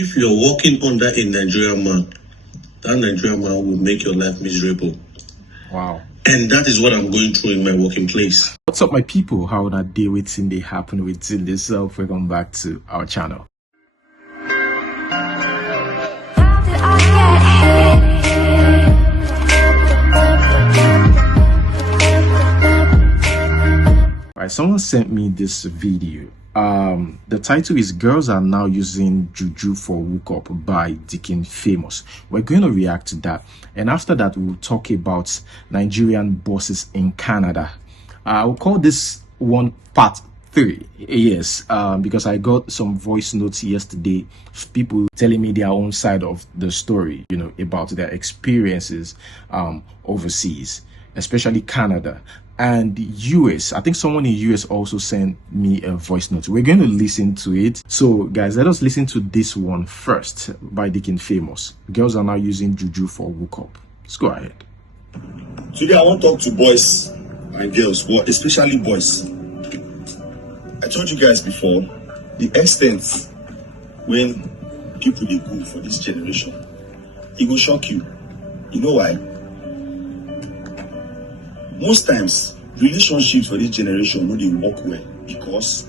If you're working under a Nigerian man, that Nigerian man will make your life miserable. Wow. And that is what I'm going through in my working place. What's up, my people? How that day waiting they happen within this welcome back to our channel. Right, someone sent me this video. The title is "Girls Are Now Using Juju for Hookup" by Nigerian Famous. We're going to react to that, and after that we'll talk about Nigerian bosses in Canada. I'll call this one part 3, yes, because I got some voice notes yesterday of people telling me their own side of the story, you know, about their experiences overseas, especially Canada and US. I think someone in US also sent me a voice note. We're going to listen to it. So guys, let us listen to this one first by Nigerian Famous. Girls are now using Juju for Hookup. Let's go ahead. Today I want to talk to boys and girls, but especially boys. I told you guys before the extent when people they go for this generation, it will shock you. You know why? Most times, relationships for this generation no they work well because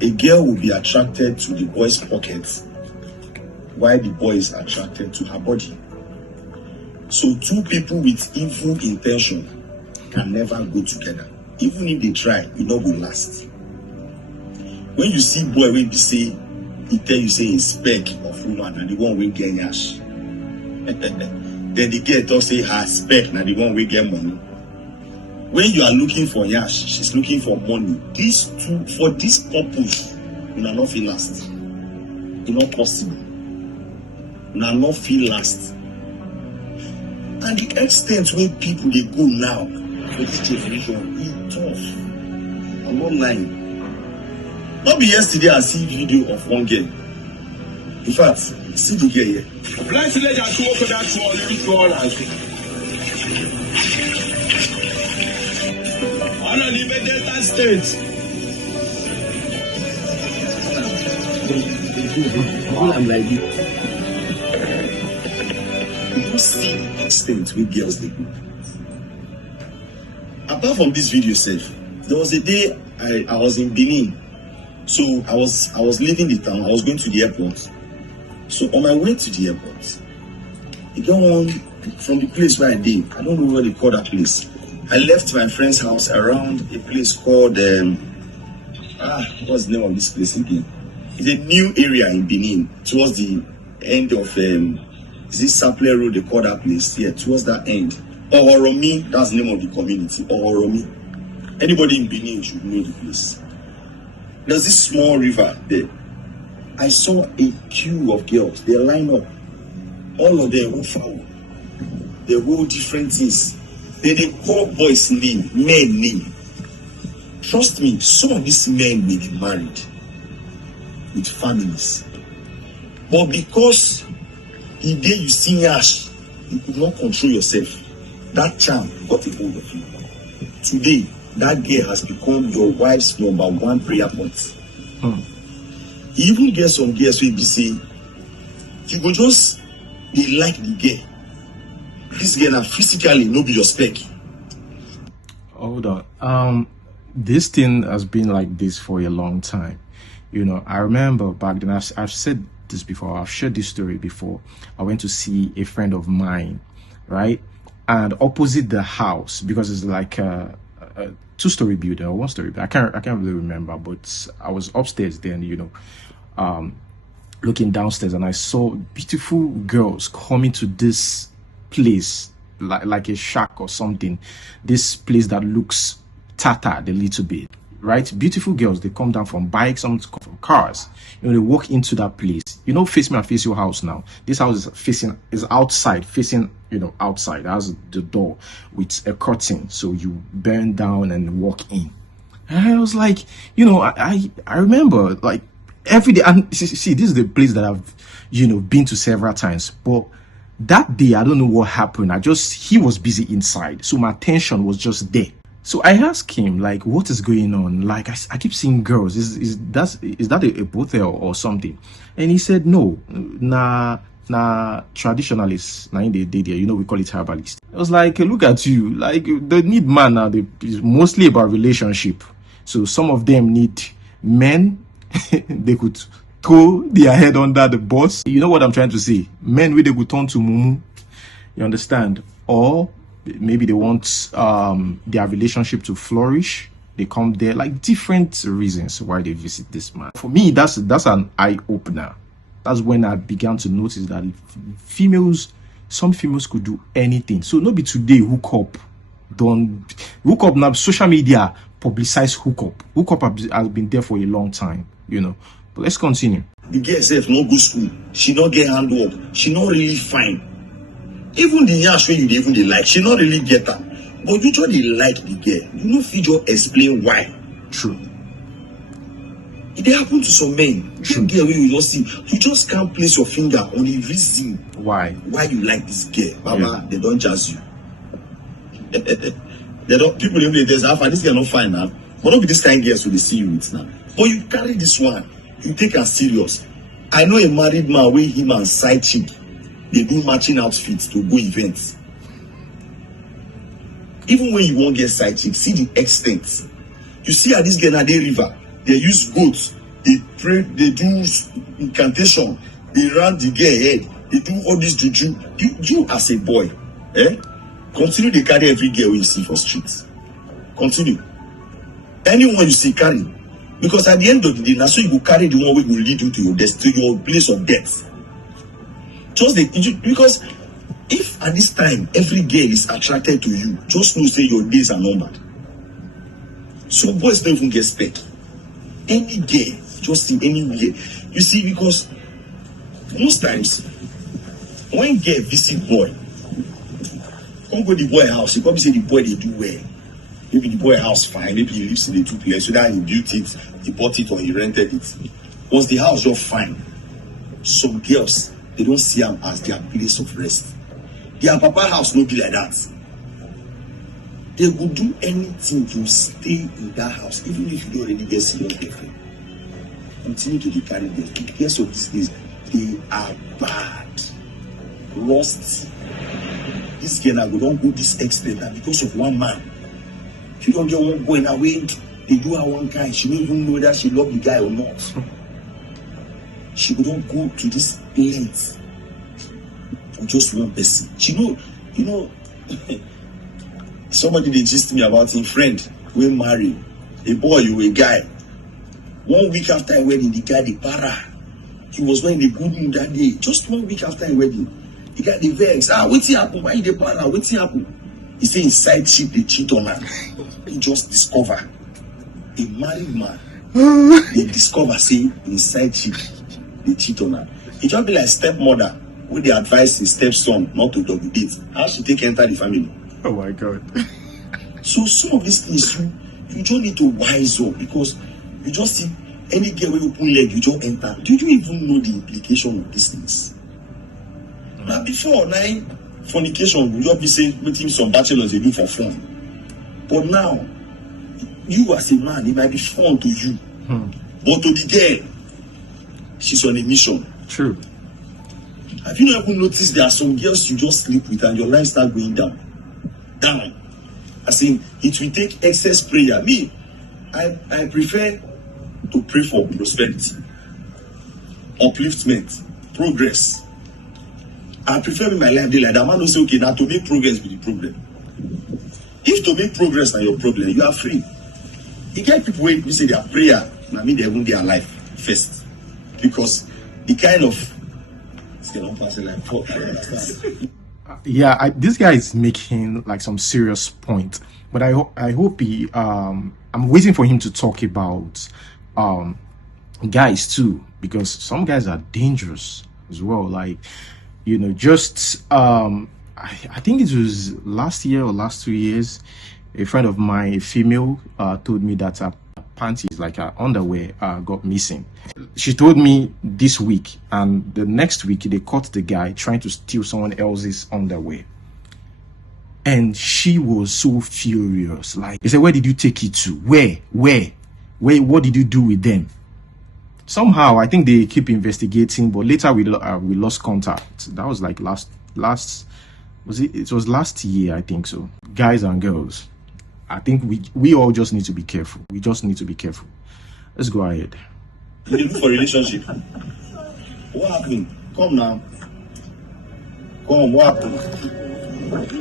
a girl will be attracted to the boy's pocket while the boy is attracted to her body. So two people with evil intention can never go together. Even if they try, it no will last. When you see boy when they say, he tell you say a speck of woman and the one will get yash. Then the girl talk say her spec na the one we get money. When you are looking for yash, she's looking for money. These two, for this purpose, you will not feel last. It's not possible. You will not feel last. And the extent where people they go now for this generation is tough. I'm not lying. Not be yesterday I see video of one girl. In fact, see the girl here. Let's let us go for that wall, this wall and see. I don't live in Delta State. I'm like this. You see the extent where girls they go. Apart from this video safe, there was a day I was in Benin. So I was leaving the town, I was going to the airport. So on my way to the airport, I got one from the place where I did. I don't know what they call that place. I left my friend's house around a place called what's the name of this place again? It's a new area in Benin towards the end of is this Sapler Road they call that place? Yeah, towards that end. Ohoromi, that's the name of the community. Ohoromi. Anybody in Benin should know the place. There's this small river there. I saw a queue of girls. They line up. All of them who foul. They hold different things. They call boys name, men name. Trust me, some of these men may be married with families. But because the day you see ash, you could not control yourself. That charm got a hold of you. Today, that girl has become your wife's #1 prayer point. You even get some girls who be say, you go just they like the girl. This girl now physically no be your spec. Hold on. This thing has been like this for a long time. You know, I remember back then, I've said this before, I've shared this story before. I went to see a friend of mine, right? And opposite the house, because it's like a 2-story building or 1-story. I can't really remember, but I was upstairs then, you know, looking downstairs, and I saw beautiful girls coming to this place like a shack or something. This place that looks tattered a little bit, right? Beautiful girls, they come down from bikes, some come from cars. You know, they walk into that place. You know, face me and face your house now. This house is outside, facing, you know, outside. It has the door with a curtain, so you bend down and walk in. And I was like, you know, I remember like every day. And see, this is the place that I've, you know, been to several times. But that day, I don't know what happened. He was busy inside, so my attention was just there. So I asked him, like, what is going on? Like, I keep seeing girls. Is that a brothel or something? And he said, no, nah, traditionalists, nah, in the day there, we call it herbalist. I was like, look at you, like, they need man now. It's mostly about relationship. So some of them need men. They could throw their head under the bus. You know what I'm trying to say? Men where they could turn to mumu. You understand? Or maybe they want their relationship to flourish. They come there, like different reasons why they visit this man. For me, that's an eye opener. That's when I began to notice that some females could do anything. So not be today hookup now. Social media publicize hookup. Hookup has been there for a long time, But let's continue. The girl herself no go school. She not get handwork. She not really fine. Even the yash when you even they like, she not really get her. But you just they like the girl. You know, if you just explain why. True. It happen to some men. You girl when you just see, you just can't place your finger on the reason why you like this girl. Baba, they don't judge you. They don't. People even there's half this girl not fine now. But don't be this kind of girls who they see you with now. But you carry this one, you take her serious. I know a married man where him and side chick they do matching outfits to go events. Even when you won't get side chick, see the extent. You see how this girl at the river, they use goats, they pray, they do incantation, they run the girl head, they do all this juju. You as a boy, continue to carry every girl you see for streets. Continue. Anyone you see carry. Because at the end of the day, now so you will carry the one who will lead you to your death, to your place of death. Because if at this time every girl is attracted to you, just know say your days are numbered. So boys don't even get spec. Any girl, just see any girl. You see, because most times when girl visit boy, come go the boy house, you probably say the boy they do well. Maybe the boy house fine, maybe he lives in the two place, so that he built it, he bought it or he rented it. Once the house just fine, some girls they don't see them as their place of rest. Their papa house no be like that. They would do anything to stay in that house, even if you don't already get serious girlfriend. Continue to carry them. The girls of these days, they are bad. Lost. This girl now don't go this extent and because of one man. She don't get one going away. They do her one guy. She don't even know that she love the guy or not. She wouldn't go to this length for just one person. She know, somebody they gist me about him friend we marry a boy or a guy. 1 week after a wedding, the guy the para. He was wearing the good mood that day. Just 1 week after a wedding, the guy the vex. What's happen? Why the para? What's happen? He say inside chick they cheat on her. He just discover a married man. They discover say inside chick they cheat on her. It just be like stepmother who they advise his stepson not to double date. How she take enter the family? Oh my God. So some of these things you just need to wise up because you just see any girl where you open leg, you just enter. Do you even know the implication of these things? Now before fornication, we just be saying meeting some bachelors they do for fun. But now, you as a man, it might be fun to you. But to the girl, she's on a mission. True. Have you not even noticed there are some girls you just sleep with and your life start going down? Down. I say it will take excess prayer. Me, I prefer to pray for prosperity, upliftment, progress. I prefer in my life day like that. Man don't say okay now to make progress be the problem. If to make progress na your problem, you are free. You get people who say their prayer, I mean they even their life first. Because the kind of yeah, this guy is making like some serious point, but I hope he I'm waiting for him to talk about guys too, because some guys are dangerous as well. Like, just I think it was last year or last 2 years, a friend of mine, a female, told me that her panties, like her underwear, got missing. She told me this week, and the next week they caught the guy trying to steal someone else's underwear. And she was so furious. Like, he said, where did you take it to? Where? What did you do with them? Somehow, I think they keep investigating, but later we lost contact. That was like last was it? It was last year, I think so. Guys and girls, I think we all just need to be careful. We just need to be careful. Let's go ahead. You look for a relationship. What happened? Come now. Come, what happened?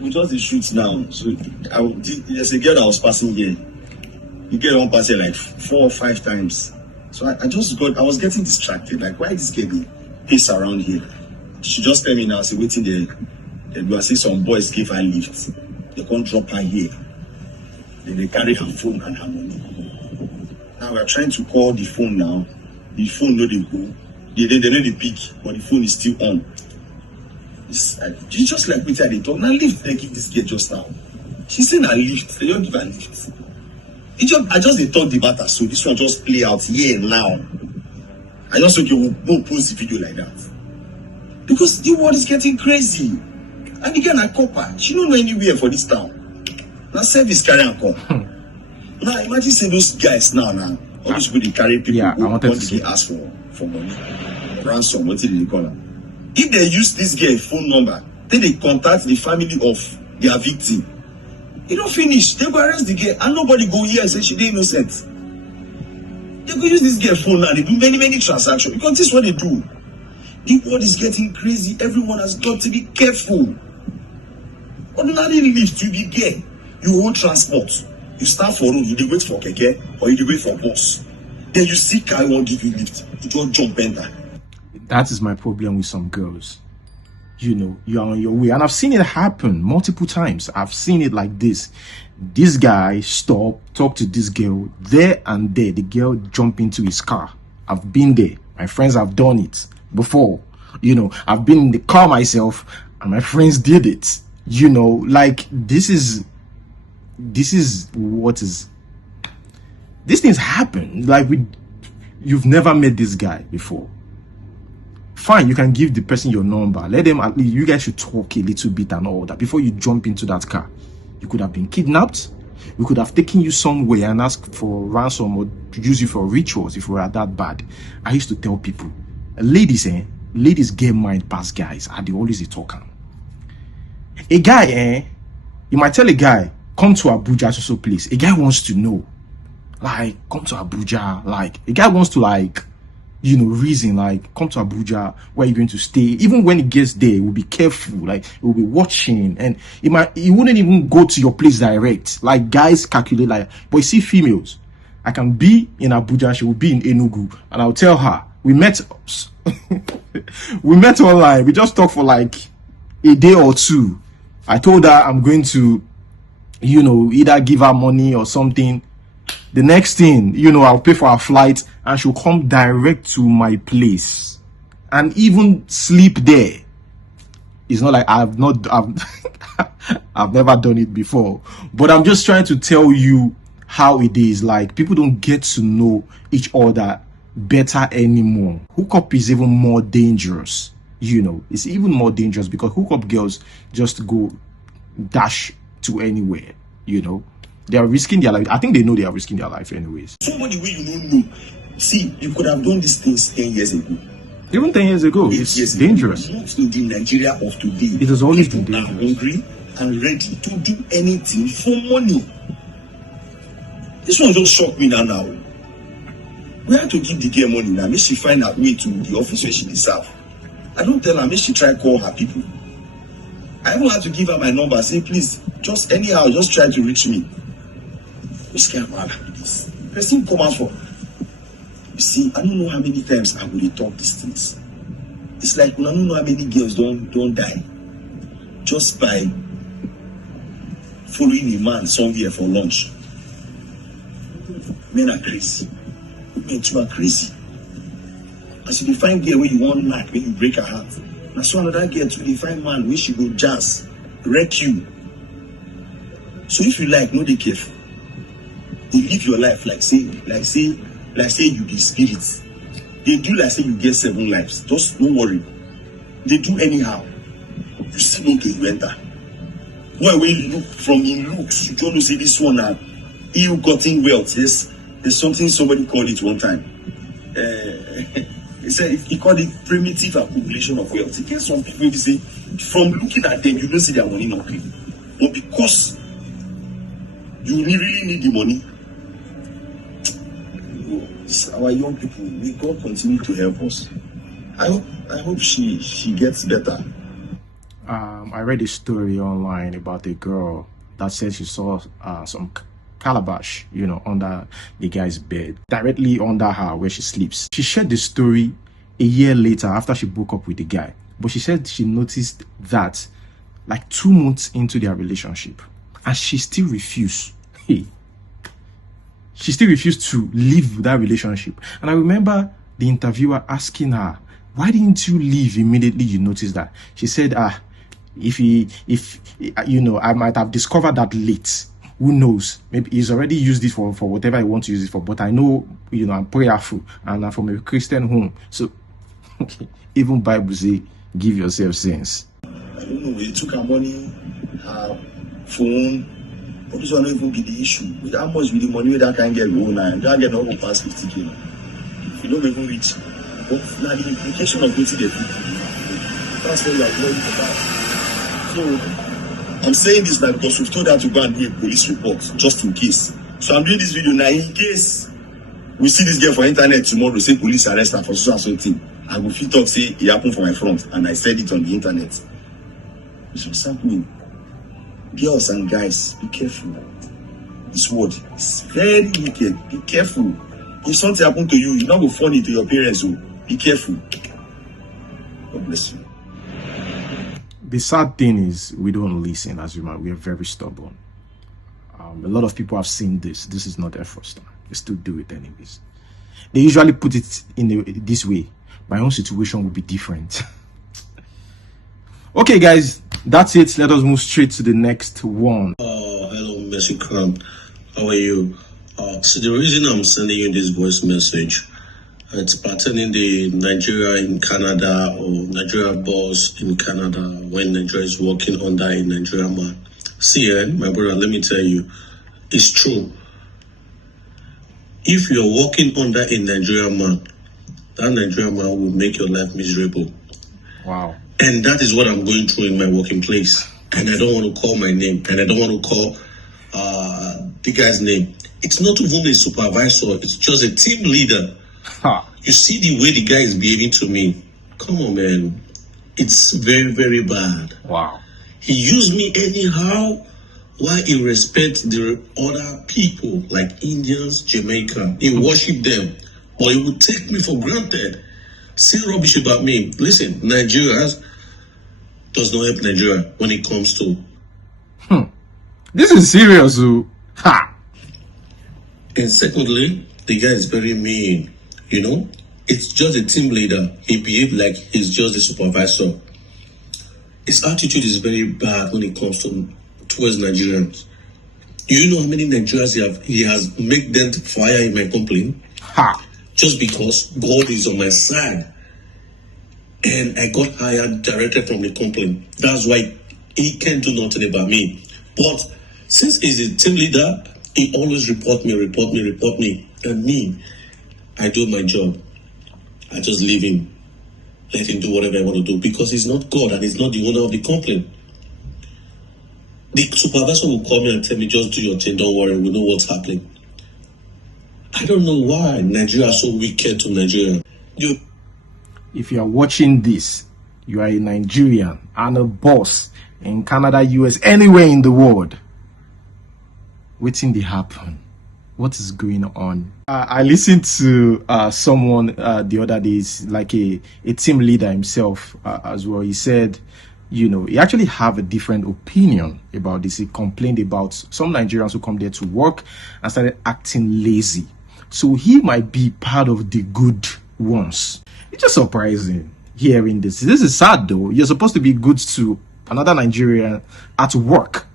We just the shoot now. So there's a girl that was passing here. The girl won't pass here like 4 or 5 times. So I was getting distracted. Like, why this girl be pace around here? She just tell me now, say waiting there. Then we see some boys give her lift. They can't drop her here. Then they carry her phone and her money. Now we are trying to call the phone now. The phone no they go. They know the pick, but the phone is still on. It's just like we they talk. Now lift they give this girl just now. She said now lift. They don't give her lift. I just they talk the matter, so this one just play out here now. I just think you will post the video like that. Because the world is getting crazy. And again I copper. She don't know anywhere for this town. Now service carry and come. Now imagine say those guys now. All those people they carry people who want to ask for money. Ransom, what did they call them? If they use this girl phone number, then they contact the family of their victim. You don't finish. They go arrest the girl and nobody go here and say she didn't innocent. They go use this girl phone now. They do many transactions because this is what they do. The world is getting crazy. Everyone has got to be careful. Ordinary lift, you be girl. You hold transport. You stand for road, you dey wait for keke or you dey wait for bus. Then you see car won't give you lift. You just jump enter. That is my problem with some girls. You know, you're on your way. And I've seen it happen multiple times. I've seen it like this. This guy talk to this girl. There and there, the girl jump into his car. I've been there. My friends have done it before. You know, I've been in the car myself and my friends did it. You know, like this is what is... These things happen. Like you've never met this guy before. Fine, you can give the person your number. Let them, at least, you guys should talk a little bit and all that before you jump into that car. You could have been kidnapped. We could have taken you somewhere and asked for ransom or use you for rituals if we were that bad. I used to tell people, ladies get mind past guys. And they always talk. A guy, you might tell a guy, come to Abuja so place. A guy wants to know, like, come to Abuja. Like, a guy wants to, like, you know, reason, like, come to Abuja, where you're going to stay. Even when he gets there, he will be careful, like, he will be watching, and he wouldn't even go to your place direct. Like, guys calculate, like, but you see females, I can be in Abuja, she will be in Enugu, and I'll tell her, we met online, we just talked for like a day or 2. I told her I'm going to, you know, either give her money or something. The next thing, you know, I'll pay for her flight and she'll come direct to my place and even sleep there. It's not like I've never done it before, but I'm just trying to tell you how it is. Like, people don't get to know each other better anymore. Hookup is even more dangerous. You know, it's even more dangerous because hookup girls just go dash to anywhere, you know. They are risking their life. I think they know they are risking their life anyways. Somebody where you don't know. See, you could have done these things 10 years ago. Even 10 years ago, it's dangerous. Not in the Nigeria of today. It has always been dangerous. People are hungry and ready to do anything for money. This one just shocked me now. We have to give the girl money now. Make she find her way to the office where she deserves. I don't tell her, make she try call her people. I even have to give her my number. Say, please, just anyhow, just try to reach me. Which kind of man like this? Person come out for. You see, I don't know how many times I will talk these things. It's like I don't know how many girls don't die just by following a man somewhere for lunch. Men are crazy. Men too are crazy. As you define girl where you want knack, when you break her heart. Now so another girl to define man where she go jazz, wreck you. So if you like, no, they careful. They live your life like say you be spirit. They do like say you get 7 lives. Just don't worry. They do anyhow. You still know you enter. When you look from in looks, you don't know say this one are ill-gotten wealth. Yes, there's something somebody called it one time. He called it primitive accumulation of wealth. He gets some people who say from looking at them, you don't see their money not clean. But because you really need the money, our young people, may God continue to help us. I hope she gets better. I read a story online about a girl that said she saw some calabash, under the guy's bed, directly under her where she sleeps. She shared the story a year later after she broke up with the guy. But she said she noticed that like 2 months into their relationship, and she still refused. She still refused to leave that relationship. And I remember the interviewer asking her, why didn't you leave immediately you noticed that? She said, if I might have discovered that late. Who knows? Maybe he's already used it for whatever he wants to use it for. But I know, I'm prayerful and I'm from a Christian home. So even Bible say, give yourself sense. I don't know, he took her money, her phone. But this will not even be the issue. With how much with the money that can get go now? That get over past 50K. If you don't even reach, but now the implication of getting the 50K, that's what we are going about. So I'm saying this now because we've told her to go and do a police report just in case. So I'm doing this video now in case we see this girl for internet tomorrow, say police arrest her for so and so thing. I will feel talk say it happened for my front and I said it on the internet. It's what's happening. Girls and guys, be careful. This word is very wicked. Be careful. If something happen to you, you're not going to phone it to your parents. So be careful. God bless you. The sad thing is we don't listen as human. We are very stubborn. A lot of people have seen this. This is not their first time. They still do it anyways. They usually put it in this way. My own situation will be different. Okay, guys, that's it. Let us move straight to the next one. Hello, Messi Cramp. How are you? So the reason I'm sending you this voice message, it's pertaining the Nigeria in Canada or Nigerian boss in Canada when Nigeria is working under a Nigerian man. See, my brother, let me tell you, it's true. If you're working under a Nigerian man, that Nigerian man will make your life miserable. Wow. And that is what I'm going through in my working place. And I don't want to call my name. And I don't want to call the guy's name. It's not even a supervisor. It's just a team leader. You see the way the guy is behaving to me. Come on, man. It's very, very bad. Wow. He used me anyhow while he respects the other people like Indians, Jamaica. He worship them. But he would take me for granted. Say rubbish about me. Listen, Nigeria does not help Nigeria when it comes to. This is serious, ha. And secondly, the guy is very mean. It's just a team leader. He behaves like he's just the supervisor. His attitude is very bad when it comes towards Nigerians. You know how many Nigerians he has made them fire in my company? Just because God is on my side. And I got hired directly from the company. That's why he can't do nothing about me. But since he's a team leader, he always report me. And me, I do my job. I just leave him. Let him do whatever I want to do. Because he's not God and he's not the owner of the company. The supervisor will call me and tell me, just do your thing, don't worry, we know what's happening. I don't know why Nigeria is so wicked to Nigeria. If you are watching this, you are a Nigerian and a boss in Canada, US, anywhere in the world. Waiting to happen. What is going on? I listened to someone the other day, like a team leader himself as well. He said, he actually have a different opinion about this. He complained about some Nigerians who come there to work and started acting lazy. So he might be part of the good ones. It's just surprising hearing this. This is sad though. You're supposed to be good to another Nigerian at work.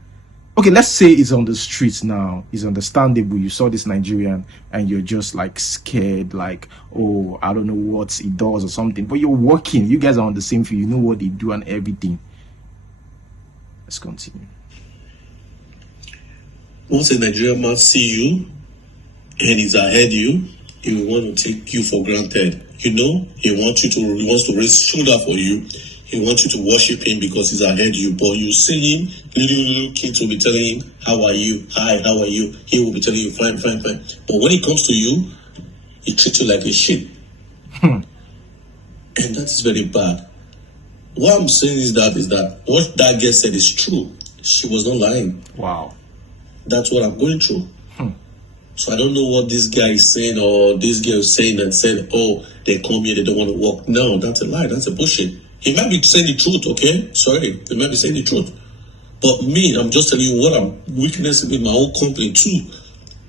Okay, let's say it's on the streets now. It's understandable. You saw this Nigerian and you're just like scared, like, oh, I don't know what he does or something. But you're working. You guys are on the same field. You know what they do and everything. Let's continue. Once a Nigerian man see you and he's ahead you, he will want to take you for granted. You know, he wants to raise shoulder for you. He wants you to worship him because he's ahead you. But you see him, little kids will be telling him, how are you? Hi, how are you? He will be telling you, fine, fine, fine. But when it comes to you, he treats you like a shit. And that is very bad. What I'm saying is that what that girl said is true. She was not lying. Wow. That's what I'm going through. So I don't know what this guy is saying or this girl is saying and said, oh, they come here, they don't want to work. No, that's a lie. That's a bullshit. He might be saying the truth, okay? Sorry, he might be saying the truth. But me, I'm just telling you what I'm witnessing with my own company too.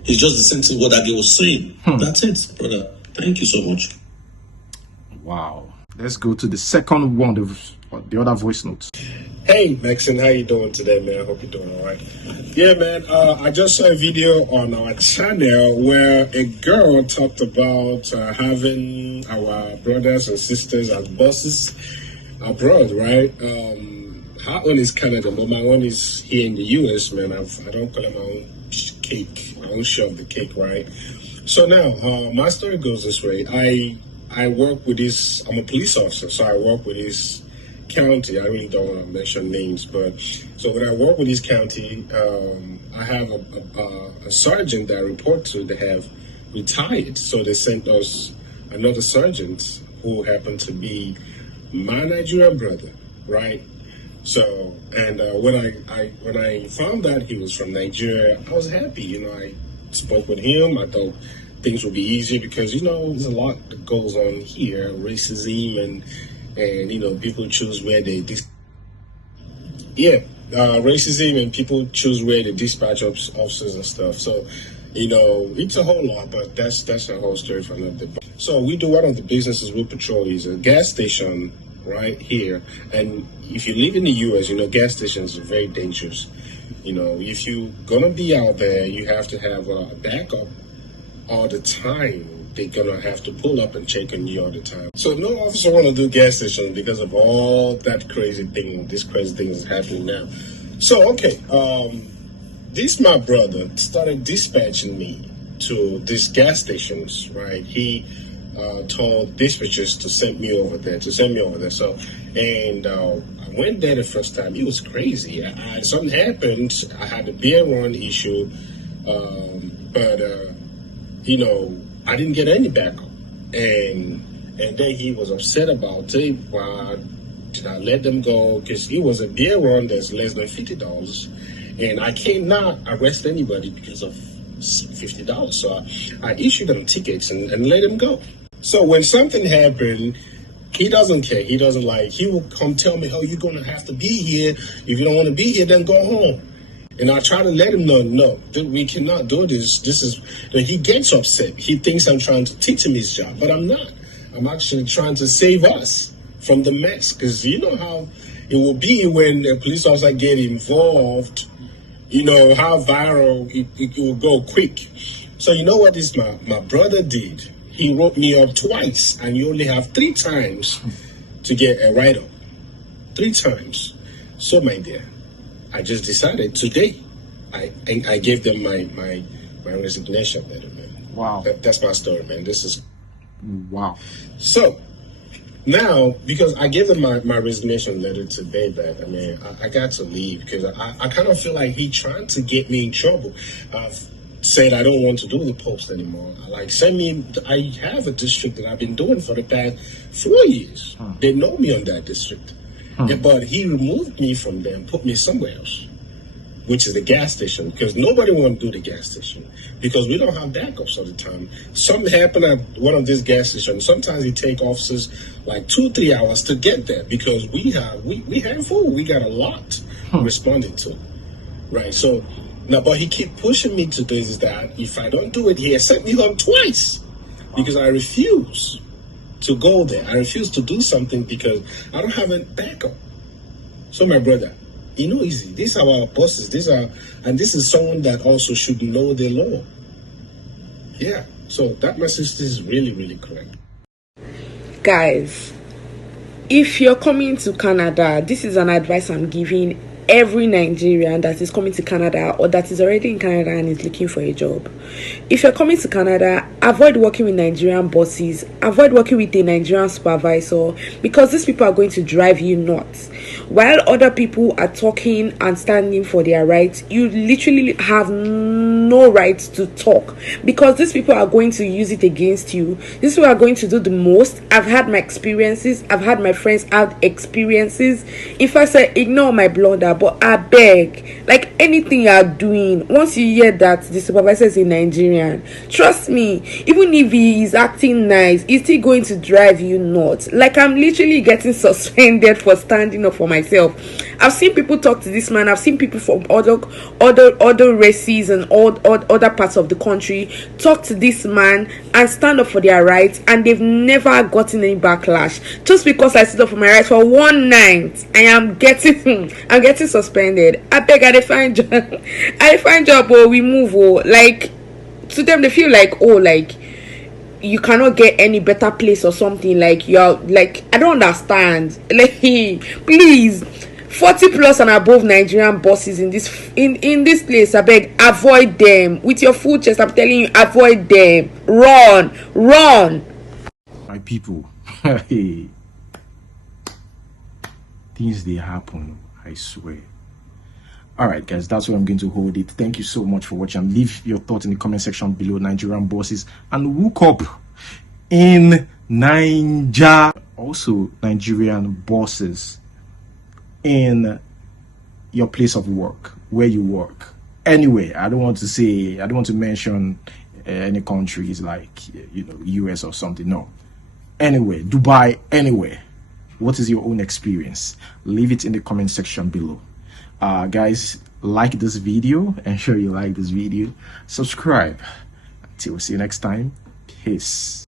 It's just the same thing what that girl was saying. That's it, brother. Thank you so much. Wow. Let's go to the second one, the other voice notes. Hey, Maxon, how you doing today, man? I hope you're doing all right. Yeah, man, I just saw a video on our channel where a girl talked about having our brothers and sisters as bosses abroad, right? Her own is Canada, but my own is here in the US, man. I don't call it my own cake, my own share of the cake, right? So now, my story goes this way. I work with this, I'm a police officer, so I work with this county. I really don't want to mention names, but so when I work with this county, I have a sergeant that I report to that have retired. So they sent us another sergeant who happened to be my Nigerian brother, right? So, and when I found out he was from Nigeria, I was happy. You know, I spoke with him. I thought things would be easier because, you know, there's a lot that goes on here, racism and you know, people choose where they racism, and people choose where they dispatch officers and stuff. So, you know, it's a whole lot, but that's a whole story for another day. So we do one of the businesses we patrol is a gas station right here. And if you live in the US, you know, gas stations are very dangerous. You know, if you're gonna be out there, you have to have a backup all the time. They're gonna have to pull up and check on you all the time. So no officer wanna do gas stations because of all that crazy thing, this crazy thing is happening now. So okay, this my brother started dispatching me to these gas stations, right? He told dispatchers to send me over there, So, and I went there the first time. It was crazy. Something happened. I had a beer run issue, but you know, I didn't get any backup, and then he was upset about it. Why did I let them go? Because it was a beer run that's less than $50, and I cannot arrest anybody because of $50. So I issued them tickets and let him go. So when something happened, he doesn't care. He doesn't like. He will come tell me, "Oh, you're gonna have to be here. If you don't want to be here, then go home." And I try to let him know, no, we cannot do this. This is, he gets upset. He thinks I'm trying to teach him his job, but I'm not. I'm actually trying to save us from the mess. Because you know how it will be when a police officer get involved, you know, how viral it will go quick. So you know what this my brother did? He wrote me up twice, and you only have 3 times to get a write-up. 3 times. So my dear, I just decided today, I gave them my resignation letter, man. Wow. That's my story, man. This is wow. So now, because I gave them my resignation letter today, but I mean, I got to leave because I kind of feel like he trying to get me in trouble. I've said I don't want to do the post anymore. Like, send me. I have a district that I've been doing for the past 4 years. They know me on that district. Yeah, but he removed me from there and put me somewhere else, which is the gas station, because nobody want to do the gas station because we don't have backups all the time. Something happened at one of these gas stations. Sometimes it take officers like 2-3 hours to get there because we have full. We got a lot responding to, right? So No, but he keep pushing me to this, that. If I don't do it, he has sent me home twice because I refuse to go there. I refuse to do something because I don't have a backup. So my brother, easy. These are our bosses. And this is someone that also should know the law. Yeah. So that message is really, really correct. Guys, if you're coming to Canada, this is an advice I'm giving every Nigerian that is coming to Canada or that is already in Canada and is looking for a job. If you're coming to Canada, avoid working with Nigerian bosses, avoid working with a Nigerian supervisor, because these people are going to drive you nuts. While other people are talking and standing for their rights, you literally have no right to talk, because these people are going to use it against you. These people are going to do the most. I've had my experiences. I've had my friends have experiences. If I say ignore my blunder, but I beg, like anything you are doing, once you hear that the supervisor is a Nigerian, trust me, even if he is acting nice, he's still going to drive you nuts. Like, I'm literally getting suspended for standing up for myself. I've seen people talk to this man. I've seen people from other races and all other parts of the country talk to this man and stand up for their rights, and they've never gotten any backlash. Just because I stood up for my rights for one night, I'm getting suspended. I beg, I find job, or we move, or like, to them they feel like, oh, like you cannot get any better place or something. Like, you're like, I don't understand. Like, please, 40 plus and above Nigerian bosses in this place, I beg, avoid them with your full chest. I'm telling you, avoid them. Run. My people, things they happen, I swear. All right, guys, that's where I'm going to hold it. Thank you so much for watching. Leave your thoughts in the comment section below. Nigerian bosses and Hookup in Nigeria. Also, Nigerian bosses in your place of work, where you work. Anyway, I don't want to mention any countries like, US or something. No. Anyway, Dubai, anywhere. What is your own experience? Leave it in the comment section below. Guys, like this video, ensure you like this video, subscribe. Until we see you next time, peace.